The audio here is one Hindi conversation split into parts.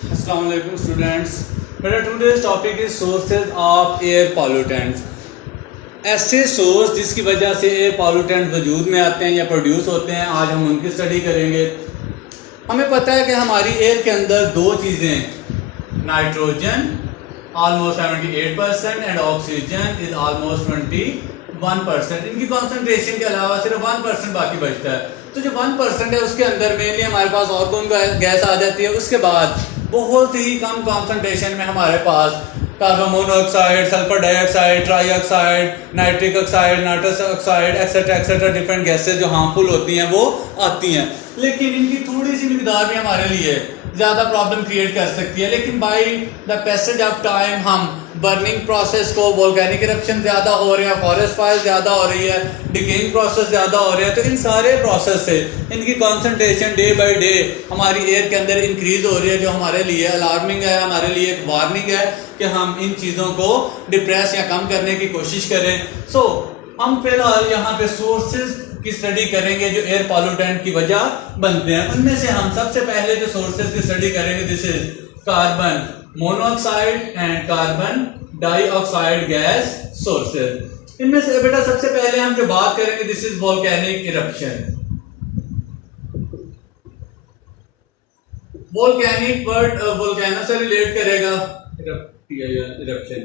Assalamu alaikum students. मेरा today's topic is sources of air pollutants. ऐसे सोर्स जिसकी वजह से एयर पॉल्यूटेंट वजूद में आते हैं या प्रोड्यूस होते हैं, आज हम उनकी स्टडी करेंगे। हमें पता है कि हमारी एयर के अंदर दो चीज़ें, nitrogen almost 78% and oxygen is almost 21%। इनकी कॉन्सेंट्रेशन के अलावा सिर्फ 1% बाकी बचता है। तो जो 1% है उसके अंदर मेनली हमारे पास और कौन गैस आ जाती है। उसके बाद बहुत ही कम कॉन्सेंट्रेशन में हमारे पास carbon monoxide, sulphur dioxide, trioxide, nitric oxide, nitrous oxide etcetera different gases जो हार्मफुल होती हैं वो आती हैं। लेकिन इनकी थोड़ी सी मिकदार भी हमारे लिए ज़्यादा प्रॉब्लम क्रिएट कर सकती है। लेकिन by the passage of time हम बर्निंग प्रोसेस को, वोल्केनिक इरप्शन ज़्यादा हो रहे हैं, फॉरेस्ट फायर ज़्यादा हो रही है, डिकेइंग प्रोसेस ज़्यादा हो रहे हैं, तो इन सारे प्रोसेस से इनकी कॉन्सेंट्रेशन डे बाई डे हमारी एयर के अंदर इंक्रीज हो रही है, जो हमारे लिए अलार्मिंग है, हमारे लिए एक वार्निंग है कि हम इन चीज़ों को डिप्रेस या कम करने की कोशिश करें। सो हम फिलहाल यहाँ पे सोर्सेज की स्टडी करेंगे जो एयर पॉल्यूटेंट की वजह बनते हैं। उनमें से हम सबसे पहले जो सोर्सेज की स्टडी करेंगे this is carbon monoxide and carbon dioxide gas sources. इनमें से बेटा सबसे पहले हम जो बात करेंगे this is volcanic eruption. Volcanic word volcano से रिलेट करेगा इरप्शन।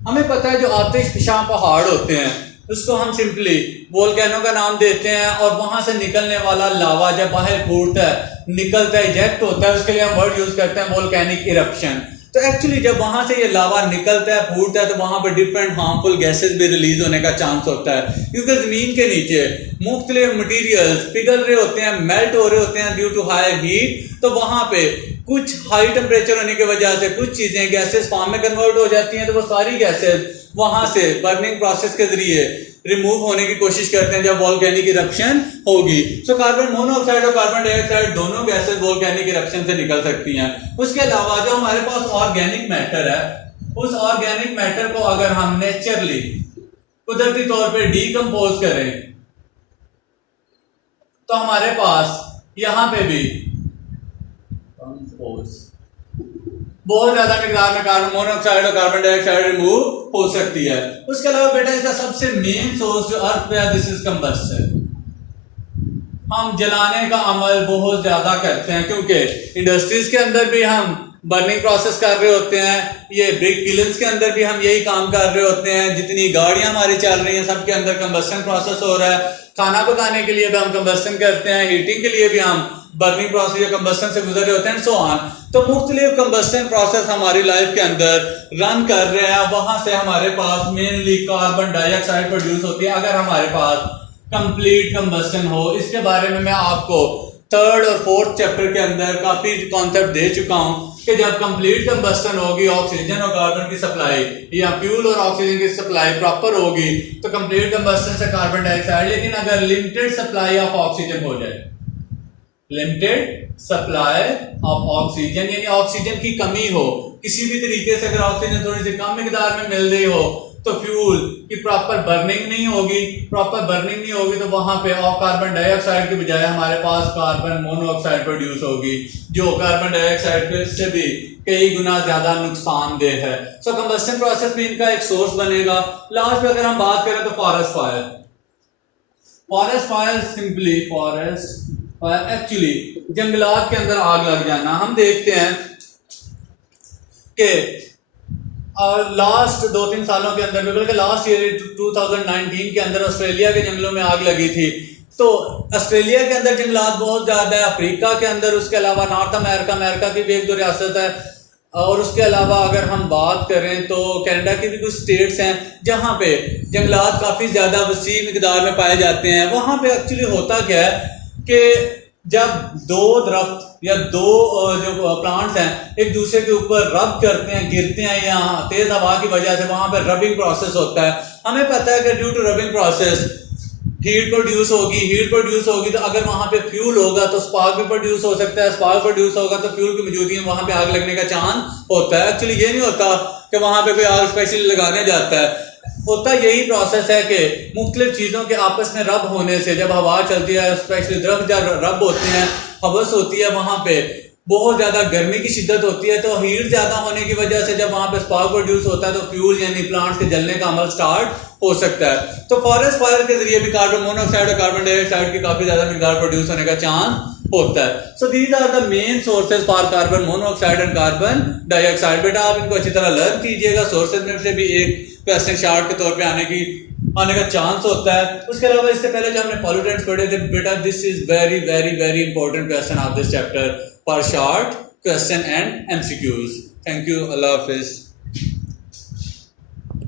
हमें पता है जो आतिशफशां पहाड़ होते हैं उसको हम सिंपली वोल्केनो का नाम देते हैं, और वहां से निकलने वाला लावा जब बाहर फूटता है, निकलता है, इजेक्ट होता है, उसके लिए हम वर्ड यूज करते हैं वोल्केनिक इरप्शन। तो एक्चुअली जब वहां से ये लावा निकलता है, फूटता है, तो वहां पर डिफरेंट हार्मफुल गैसेस भी रिलीज होने का चांस होता है, क्योंकि जमीन के नीचे मुख्तलिफ मटीरियल्स पिघल रहे होते हैं, मेल्ट हो रहे होते हैं ड्यू टू हाई हीट। तो वहां पे कुछ हाई टेम्परेचर होने की वजह से कुछ चीजें गैसेस फॉर्म में कन्वर्ट हो जाती हैं, तो वो सारी गैसेस वहां से बर्निंग प्रोसेस के जरिए रिमूव होने की कोशिश करते हैं जब वोल्केनिक इरप्शन होगी। सो कार्बन मोनोऑक्साइड और कार्बन डाइऑक्साइड दोनों गैसेस वोल्केनिक इरप्शन से निकल सकती हैं। उसके अलावा जो हमारे पास ऑर्गेनिक मैटर है, उस ऑर्गेनिक मैटर को अगर हम नेचुरली कुदरती तौर पे डीकंपोज करें तो हमारे पास यहां पे भी बहुत ज्यादा मिकदार में कार्बन मोनोऑक्साइड और कार्बन डाइऑक्साइड रिमूव हो सकती है। उसके अलावा बेटा इसका सबसे मेन सोर्स जो अर्थ पे है दिस इज कंबस्शन। हम जलाने का अमल बहुत ज्यादा करते हैं, क्योंकि इंडस्ट्रीज के अंदर भी हम बर्निंग प्रोसेस कर रहे होते हैं, ये ब्रिक किलन्स के अंदर भी हम यही काम कर रहे होते हैं, जितनी गाड़ियां हमारी चल रही हैं सबके अंदर कंबस्शन प्रोसेस हो रहा है। खाना पकाने के लिए भी हम कंबस्शन करते हैं, हीटिंग के लिए भी हम बर्निंग प्रोसेस या कंबस्शन से गुजर रहे होते हैं, सो ऑन। तो मुख्तलिफ कंबस्शन प्रोसेस हमारी लाइफ के अंदर रन कर रहे हैं, वहां से हमारे पास मेनली कार्बन डाइऑक्साइड प्रोड्यूस होती है अगर हमारे पास कंप्लीट कंबस्शन हो। इसके बारे में मैं आपको थर्ड और फोर्थ चैप्टर के अंदर काफी कॉन्सेप्ट दे चुका हूं कि जब कंप्लीट कंबस्शन होगी, ऑक्सीजन और कार्बन की सप्लाई या फ्यूल और ऑक्सीजन की सप्लाई प्रॉपर होगी, तो कंप्लीट कंबस्शन से कार्बन डाइऑक्साइड। लेकिन अगर लिमिटेड सप्लाई ऑफ ऑक्सीजन हो जाए, लिमिटेड सप्लाई ऑफ ऑक्सीजन यानी ऑक्सीजन की कमी हो, किसी भी तरीके से अगर ऑक्सीजन थोड़ी सी कम मिकदार में मिल रही हो, तो फ्यूल की प्रॉपर बर्निंग नहीं होगी। प्रॉपर बर्निंग नहीं होगी तो वहां पे कार्बन डाइऑक्साइड के बजाय हमारे पास कार्बन मोनोऑक्साइड प्रोड्यूस होगी, जो कार्बन डाइऑक्साइड से भी कई गुना ज्यादा नुकसानदेह है। सो कंबस्शन प्रोसेस में इनका एक सोर्स बनेगा। लास्ट में अगर हम बात करें तो forest fire. Forest fire simply forest actually जंगलात के अंदर आग लग जाना। हम देखते हैं कि लास्ट 2-3 सालों के अंदर, बल्कि लास्ट ईयर 2019 के अंदर ऑस्ट्रेलिया के जंगलों में आग लगी थी। तो ऑस्ट्रेलिया के अंदर जंगलात बहुत ज्यादा है, अफ्रीका के अंदर, उसके अलावा नॉर्थ अमेरिका की भी एक दो रियासत है, और उसके अलावा अगर हम बात करें तो कनाडा की भी कुछ स्टेट्स हैं जहां पे जंगलात काफी ज्यादा वसी मिकदार में पाए जाते हैं। वहां पे एक्चुअली होता क्या है कि जब दो दरख्त या दो जो प्लांट्स हैं एक दूसरे के ऊपर रब करते हैं, गिरते हैं, या तेज हवा की वजह से वहां पर रबिंग प्रोसेस होता है। हमें पता है कि due to rubbing process heat produce होगी, तो अगर वहां पे फ्यूल होगा तो स्पार्क भी प्रोड्यूस हो सकता है, स्पार्क प्रोड्यूस होगा तो फ्यूल की मौजूदगी में वहां पे आग लगने का चांस होता है। एक्चुअली ये नहीं होता कि वहां पे कोई आग स्पेशली लगाने जाता है, होता यही प्रोसेस है कि मुख्तलिफ चीज़ों के आपस में रब होने से जब हवा चलती है, स्पेशली दरख्त जब रब होते हैं, हवस होती है, वहाँ पे बहुत ज़्यादा गर्मी की शिद्दत होती है तो हीट ज़्यादा होने की वजह से जब वहाँ पे स्पार्क प्रोड्यूस होता है तो फ्यूल यानी प्लांट्स के जलने का अमल स्टार्ट हो सकता है। तो फॉरेस्ट फायर के जरिए भी कार्बन मोनोऑक्साइड और कार्बन डाइऑक्साइड की काफ़ी ज़्यादा मिकदार प्रोड्यूस होने का चांस होता है। So these are the main sources for carbon monoxide and carbon dioxide. बेटा आप इनको अच्छी तरह लर्न कीजिएगा, सोर्सेज में से भी एक क्वेश्चन शार्ट के तौर पे आने का चांस होता है। उसके अलावा इससे पहले जो हमने पॉल्यूटेंट्स पढ़े थे बेटा, this is very very very important question of this chapter for short question and MCQs. Thank you, Allah Hafiz.